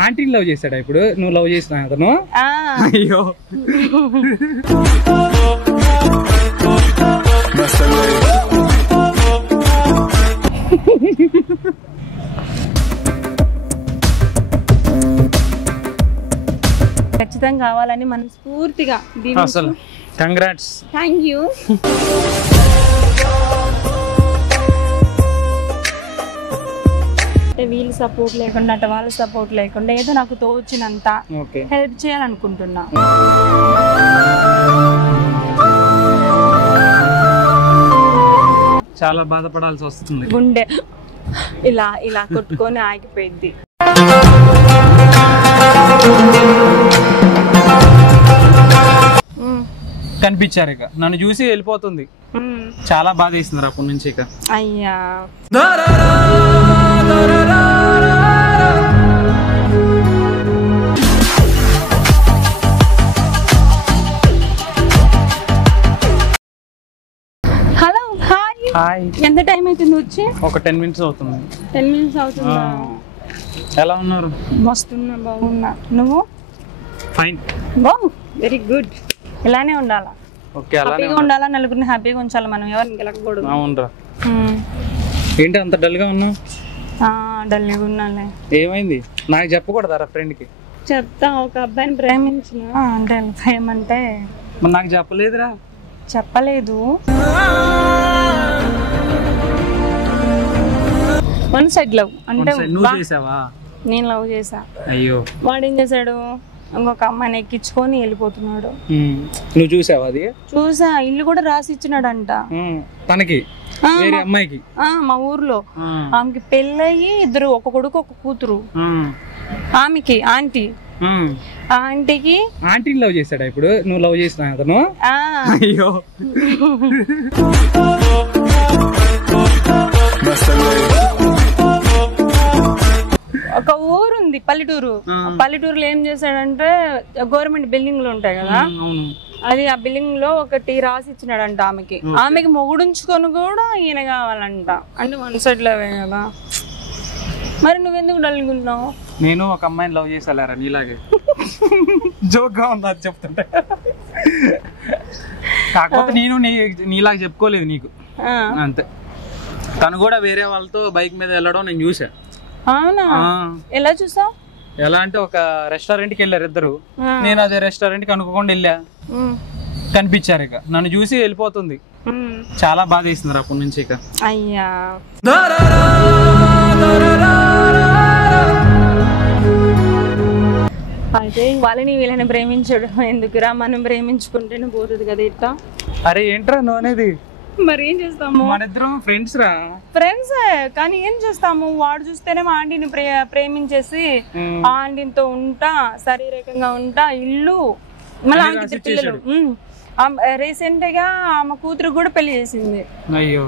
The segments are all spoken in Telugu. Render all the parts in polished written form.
ఆంటీని లవ్ చేశాడా ఇప్పుడు? నువ్వు లవ్ చేసిన అతను? అయ్యో ఖచ్చితంగా కావాలని మనస్ఫూర్తిగా అసలు కంగ్రాట్స్. Thank you. వీళ్ళు సపోర్ట్ లేకుండా అటు వాళ్ళ సపోర్ట్ లేకుండా ఏదో నాకు తోచినంత హెల్ప్ చేయాలనుకుంటున్నా. చాలా బాధపడాల్సి వస్తుంది. గుండె ఇలా ఇలా కొట్టుకొని ఆగిపోయింది. కనిపించారు ఇక నన్ను చూసి వెళ్ళిపోతుంది. చాలా బాధ వేసింది అప్పటి నుంచి ఇక. అయ్యా హలో హాయ్. హాయ్. ఎంత టైం అవుతుంది వచ్చి? ఒక 10 minutes అవుతుంది. 10 minutes అవుతుందా? ఎలా ఉన్నారు? మస్తున్నా, బాగున్నా. నువ్వు? ఫైన్. బాగు, వెరీ గుడ్. ఇలానే ఉండాలా, హ్యాపీగా ఉండాలా, నలుగురిని హ్యాపీగా ఉంచాలి మనం, ఎవరిని గెలకూడదు. అవునరా. ఏంటి అంత డల్ గా ఉన్నావు? డల్గా ఉన్నాలే. ఏమైంది? నాకు చెప్పకూడదా ఫ్రెండ్ కి? చెప్తా. ఒక అబ్బాయిని ప్రేమించిన అంటే భయం అంటే నాకు చెప్పలేదురా. చెప్పలేదు. వన్ సైడ్ లవ్ అంటే నేను లవ్ చేసా. అయ్యో. వాడేం చేశాడు, ఇంకొక అమ్మాయిని ఎక్కించుకొని వెళ్ళిపోతున్నాడు. నువ్వు చూసావా అది? చూసా. ఇల్లు కూడా రాసి ఇచ్చినాడంట తనకి, అమ్మాయికి. మా ఊర్లో ఆమెకి పెళ్ళయి ఇద్దరు, ఒక కొడుకు ఒక కూతురు. ఆమెకి ఆంటీ, ఆంటీకి. ఆంటీని లవ్ చేశాడా ఇప్పుడు? నువ్వు లవ్ చేసిన అతను? అయ్యో ఒక ఊరుంది పల్లెటూరు. పల్లెటూరులో ఏం చేశాడంటే గవర్నమెంట్ బిల్డింగ్లు ఉంటాయి కదా, అది ఆ బిల్డింగ్ లో ఒకటి రాసి ఇచ్చినాడంట ఆమెకి. ఆమెకి మొగుడుంచుకొని కూడా ఈయన కావాలంట. అంటే వన్ సైడ్ లవే కదా. మరి నువ్వెందుకు డల్గున్నావు? నేను ఒక అమ్మాయిని లవ్ చేసారా నీలాగే. జోక్ గా ఉంది అది చెప్తుంటే. కాకపోతే నేను నీలాగా చెప్పుకోలేదు నీకు అంతే. తను కూడా వేరే వాళ్ళతో బైక్ మీద వెళ్ళడం నేను చూసా. అవునా? ఎలా చూసావు? ఎలా అంటే ఒక రెస్టారెంట్ కి వెళ్ళారు ఇద్దరు. నేను అదే రెస్టారెంట్ కి అనుకోకుండా వెళ్ళా, కనిపించారు ఇక నన్ను చూసి వెళ్ళిపోతుంది. చాలా బాధ వేసింది అప్పటి నుంచి ఇక. అయ్యా అయితే వాళ్ళని వీళ్ళని ప్రేమించడం ఎందుకురా, మనం ప్రేమించుకుంటేనే పోతుంది కదా ఇట్లా. అరే ఏంట్రా నువ్వు అనేది? మరి ఏం చేస్తాము, మన ఇద్దరం ఫ్రెండ్స్ రా. ఫ్రెండ్స్ కానీ ఏం చేస్తాము, వాడు చూస్తేనే మా ఆంటీని ప్రేమించేసి ఆ ఆంటీతో ఉంటా, శారీరకంగా ఉంటా, ఇల్లు, మళ్ళీ ఆంటీ పిల్లలు. రీసెంట్ గా ఆమె కూతురు కూడా పెళ్లి చేసింది. అయ్యో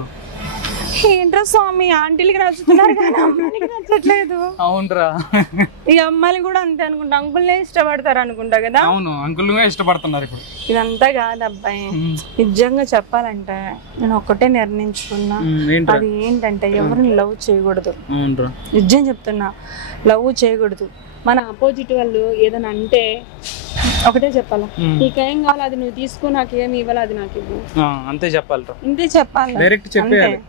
ఏంట్రా స్వామి, ఆంటీలకి నచ్చుతున్నారు కానీ అమ్మాయిలకి నచ్చట్లేదు. అవునరా. ఈ అమ్మాయిలు కూడా అంతే అనుకుంటా, అంకుల్నే ఇష్టపడతారు అనుకుంటా కదా. అవును, అంకుల్నే ఇష్టపడుతున్నారు ఇప్పుడు. ఇదంతా కాదు అబ్బాయి, నిజంగా చెప్పాలంటే నేను ఒక్కటే నిర్ణయించుకున్నా. అది ఏంటంటే ఎవరిని లవ్ చేయకూడదు. నిజం చెప్తున్నా, లవ్ చేయకూడదు. మన అపోజిట్ వాళ్ళు ఏదైనా అంటే ఒకటే చెప్పాలి, నీకేం కావాలి అది నువ్వు తీసుకో, నాకు ఏమి ఇవ్వాలి అది నాకు ఇవ్వు, అంతే చెప్పాలి. ఇంతే చెప్పాలి, డైరెక్ట్ చెప్పేయాలి.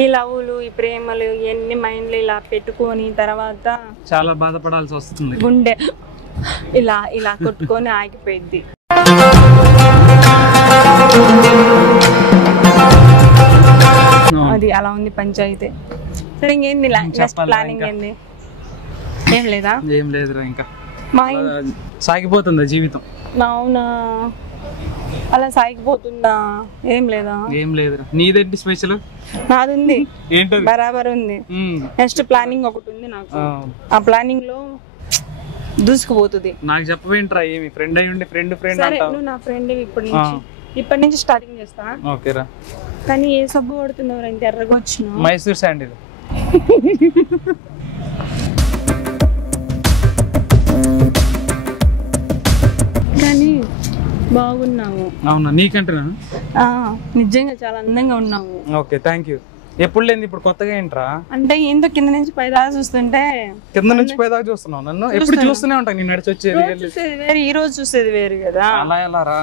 ఈ లవ్లు, ఈ ప్రేమలు ఎన్ని మైండ్లు ఇలా పెట్టుకొని తర్వాత చాలా బాధపడాల్సి వస్తుంది. గుండె ఇలా ఇలా కొట్టుకొని ఆగిపోయింది. అది అలా ఉంది పంచాయతీ. సరే ఇంకేంది నెక్స్ట్ ప్లానింగ్ ఏంది? ఏం లేదా? ఏం లేదురా, ఇంకా సాగిపోతుందా జీవితం? అవునా, అలా సాగిపోతుందా? ఏం లేదా? ఏం లేదురా. నీదేంటి స్పెషల్? నాది ఉంది, బరాబర్ ఉంది. నెక్స్ట్ ప్లానింగ్ ఒకటి ఉంది నాకు. ఆ ప్లానింగ్ లో దూసుకుపోతుంది. నాకు చెప్పవేంట్రా, ఏమి ఫ్రెండ్ అయ్యి ఉండి ఫ్రెండ్ అంటావు? నువ్వు నా ఫ్రెండ్ ఇప్పటి నుంచి స్టార్టింగ్ చేస్తా. ఓకేరా. కానీ ఏ సబ్బు పడుతున్నావు ఇంత ఎర్రగా వచ్చినావు? మైసూర్ శాండిల్. కానీ బాగున్నావు. అవునా? నీకంటేనా? నిజంగా చాలా అందంగా ఉన్నావు. Okay, thank you. ఎప్పుడు లేని ఇప్పుడు కొత్తగా ఏంట్రా? అంటే ఏందో కింద నుంచి పై దాకా చూస్తుంటే. కింద నుంచి పై దాకా చూస్తున్నావు నన్ను? ఎప్పుడు చూస్తూనే ఉంటాను నేను నడిచి వచ్చేది. వేరు, ఈ రోజు చూసేది వేరు కదా. అలా ఎలా రా?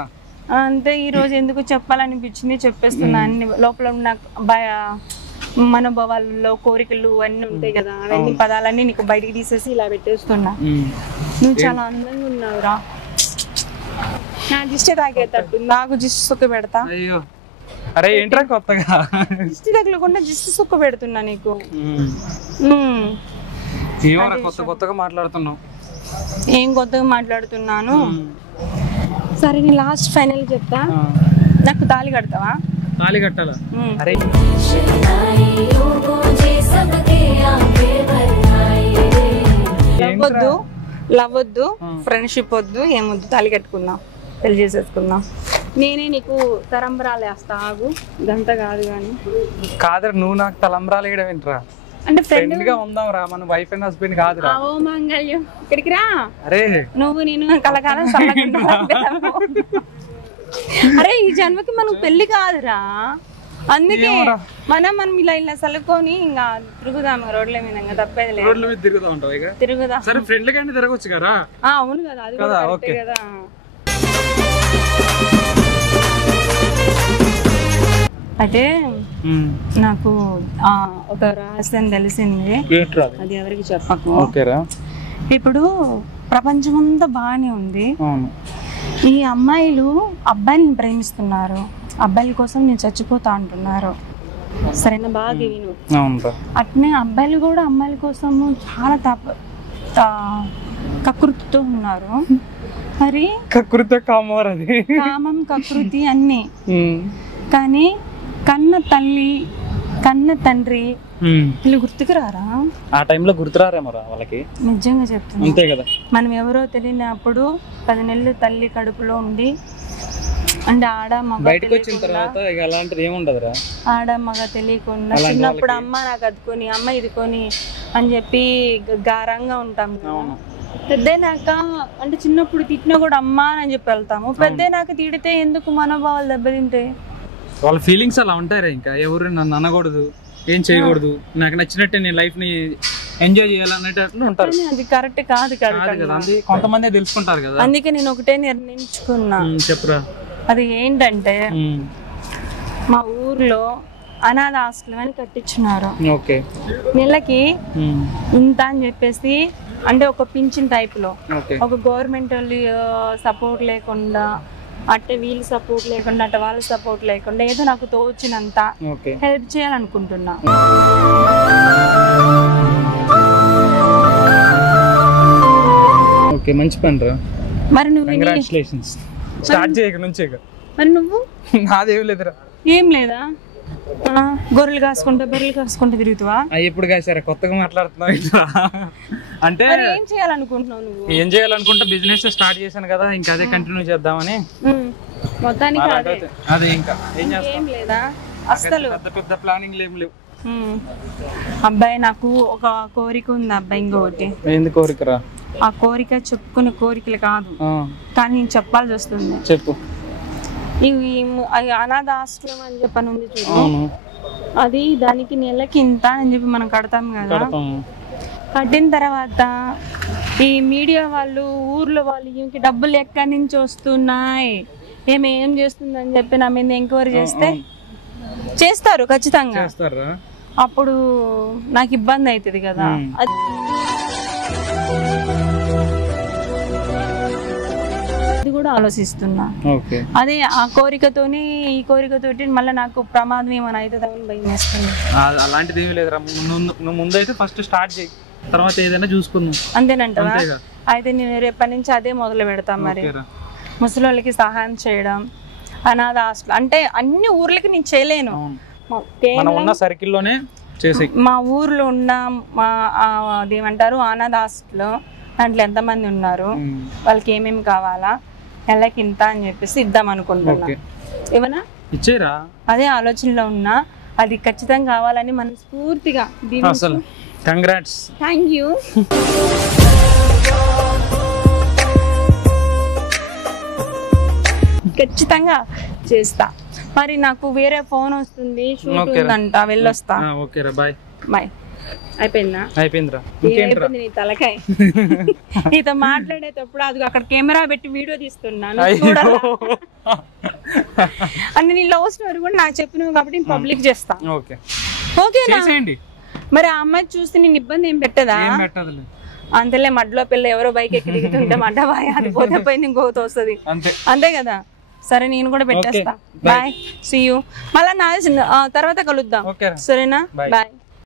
అంతే, ఈ రోజు ఎందుకు చెప్పాలనిపించింది చెప్పేస్తున్నా. అన్ని లోపల ఉన్న మనోభావాల్లో కోరికలు అన్ని ఉంటాయి కదా, అవన్నీ పదాలన్నీ నీకు బయటికి తీసేసి ఇలా పెట్టేస్తున్నా. నువ్వు చాలా అందంగా ఉన్నావురా. నా దిష్టి తాగేటట్టు నాకు దిష్టి సుక్క పెడతా. అయ్యో అరే ఏంట్రా కొత్తగా? దిష్టి తగలకుండా దిష్టి సుక్క పెడుతున్నా నీకు. ఏమరా కొత్తగా మాట్లాడుతున్నావు? ఏం కొత్తగా మాట్లాడుతున్నాను? సరే నీ లాస్ట్ ఫైనల్ చెప్తా. నాకు తాళి కడతావా? తాళి కట్టాలా? అరే లవ్ వద్దు, ఫ్రెండ్షిప్ వద్దు, ఏమొద్దు, తాళి కట్టుకుందాం, పెళ్లి చేసేసుకుందాం. నేనే నీకు తలంబ్రాలు వేస్తా. ఆగు, ఇదంతా కాదు కానీ. కాదరా, నువ్వు నాకు తలంబ్రాలు వేయడం ఏంట్రా? అంటే ఫ్రెండ్ గా ఉందాం రా, మన వైఫ్ అండ్ హస్బెండ్ కాదురా. ఓ మంగళ్యం, ఇక్కడికి రా. అరే నువ్వు నేను కలకాలం అరే ఈ జన్మకి మనం పెళ్లి కాదురా, అందుకే మనం ఇలా చల్లుకొని ఇంకా తిరుగుదాం రోడ్ల మీద. తప్పేది లేదు, రోడ్ల మీద తిరుగుదా ఉంటావు ఇక. తిరుగుదా. సరే ఫ్రెండ్ల కానీ తిరగొచ్చు కదా. అవును కదా, అది కూడా కరెక్టే కదా. అయితే నాకు ఒక రహస్యం తెలిసింది, అది ఎవరికి చెప్పకు. ఇప్పుడు ప్రపంచమంతా బాగానే ఉంది. ఈ అమ్మాయిలు అబ్బాయిని ప్రేమిస్తున్నారు, అబ్బాయిల కోసం నేను చచ్చిపోతా అంటున్నారు. సరేనా, బాగా విను. అట్నే అబ్బాయిలు కూడా అమ్మాయిల కోసము చాలా కకృతితో ఉన్నారు. మరి కామం కకృతి అన్ని. కానీ కన్న తల్లి కన్న తండ్రి వీళ్ళు గుర్తుకు రారా? ఆ టైంలో గుర్తురారేమో వాళ్ళకి. నిజంగా చెప్తున్నా, అంతే కదా. మనం ఎవరో తెలియనప్పుడు 10 నెలలు తల్లి కడుపులో ఉండి, అంటే ఆడ మగ బయటకు వచ్చిన తర్వాత అలాంటిది ఏముండదురా. ఆడ మగ తెలియకుండా చిన్నప్పుడు అమ్మ నాకు అదుకొని అమ్మ ఇదుకొని అని చెప్పి గారంగా ఉంటాం. పెద్దనాక అంటే చిన్నప్పుడు తిట్టినా కూడా అమ్మ అని చెప్పి వెళ్తాము. పెద్దనాక తిడితే ఎందుకు మనోభావాలు దెబ్బతింటాయి? వాళ్ళ ఫీలింగ్స్ అలా ఉంటారా. ఇంకా ఎవరు నన్ను అనకూడదు, ఏం చేయకూడదు, నాకు నచ్చినట్టే నేను లైఫ్ ని ఎంజాయ్ చేయాలనేటట్లు ఉంటారు. అది కరెక్ట్ కాదు కదా. కొంతమంది తెలుసుకుంటారు కదా. అందుకే నేను ఒకటే నిర్ణయించుకున్నా. చెప్పురా. అది ఏంటంటే మా ఊర్లో అనాథ ఆశ్రమం అని కట్టించున్నారు. నెలకి ఇంత అని చెప్పేసి, అంటే ఒక పింఛన్ టైప్ లో, ఒక గవర్నమెంట్ సపోర్ట్ లేకుండా, అట్టే వీళ్ళు సపోర్ట్ లేకుండా, అట్ట వాళ్ళ సపోర్ట్ లేకుండా, ఏదో నాకు తోచినంత హెల్ప్ చేయాలనుకుంటున్నా. మంచి పని రా. మరి నువ్వు స్టార్ట్ చేయక నుంచి. మరి నువ్వు? నాదేం లేదురా. ఏం లేదా? గొర్రెలు కాసుకుంటా బర్రెలు కాసుకుంటా తిరుగుతావా? ఎప్పుడు కాసారా? కొత్తగా మాట్లాడుతున్నావు. అంటే ఏం చేయాలనుకుంటున్నావు నువ్వు? ఏం చేయాలనుకుంటా, బిజినెస్ స్టార్ట్ చేశాను కదా, ఇంకా అదే కంటిన్యూ చేద్దామని. మొత్తానికి అదే ఇంకా ఏం లేదా? అసలు పెద్ద ప్లానింగ్ ఏం లేవు. అబ్బాయి, నాకు ఒక కోరిక ఉంది అబ్బాయి. ఇంకొకటి. ఏంది కోరికరా? ఆ కోరిక చెప్పుకునే కోరికలు కాదు, కానీ నేను చెప్పాల్సి వస్తుంది. చెప్పు. ఇవి అనాథ ఆశ్రమం అని చెప్పని ఉంది చూడు, అది దానికి నెలకి ఇంత అని చెప్పి మనం కడతాం కదా. కట్టిన తర్వాత ఈ మీడియా వాళ్ళు, ఊర్లో వాళ్ళు, ఇంక డబ్బులు ఎక్కడి నుంచి వస్తున్నాయి, ఏం చేస్తుందని చెప్పి నా మీద ఎంక్వైరీ చేస్తే చేస్తారు ఖచ్చితంగా. అప్పుడు నాకు ఇబ్బంది అవుతుంది కదా. అది కూడా ఆలోచిస్తున్నా. అదే ఆ కోరికతోని ఈ కోరికతోటి మళ్ళీ నాకు ప్రమాదం ఏమైనా అవుతుందని భయం వేస్తుంది. అలాంటిది ఏమీ లేదురా. నువ్వు ముందైతే ఫస్ట్ స్టార్ట్ చేయి, తర్వాత ఏదైనా చూసుకుందాం. అంతేనంటావా? అయితే నేను రేపటి నుంచి అదే మొదలు పెడతాం. మరి ముసలోళ్ళకి సహాయం చేయడం, అనాథ హాస్టల్ అంటే అన్ని ఊర్లకి నేను చేయలేను. మా ఊర్లో ఉన్న అదేమంటారు అనాథ హాస్టల్, దాంట్లో ఎంతమంది ఉన్నారు, వాళ్ళకి ఏమేమి కావాలా, నెలకి ఇంత అని చెప్పేసి ఇద్దాం అనుకుంటున్నా. ఏమన్నా ఇచ్చేరా? అదే ఆలోచనలో ఉన్నా. అది ఖచ్చితంగా కావాలని మనస్ఫూర్తిగా. కంగ్రాట్స్. Thank you. ఖచ్చితంగా చేస్తా. మరి నాకు వేరే ఫోన్ వస్తుంది, షూట్ ఉందంట, వెళ్ళొస్తా. ఓకేరా, బాయ్. బాయ్. అయిపోయిందా? అయిపోయిందిరా. అయిపోయింది నీ తలకాయ. నీతో మాట్లాడేటప్పుడు అది అక్కడ కెమెరా పెట్టి వీడియో తీస్తున్నాను అంటే నీ లవ్ స్టోరీ కూడా నాకు చెప్పినావు కాబట్టి పబ్లిక్ చేస్తా. ఓకేనా? మరి ఆ అమ్మాయి చూస్తే నేను ఇబ్బంది ఏం పెట్టదా? అంతేలే, మడ్లో పిల్ల ఎవరో బైక్ ఎక్కి దిగుతుంటే మడ్డ బాయ్, అది పోతే పోయింది, ఇంకోటి వస్తుంది, అంతే కదా. సరే, నేను కూడా పెట్టేస్తా. Bye, see you. మళ్ళా నా తర్వాత కలుద్దాం, సరేనా? బాయ్.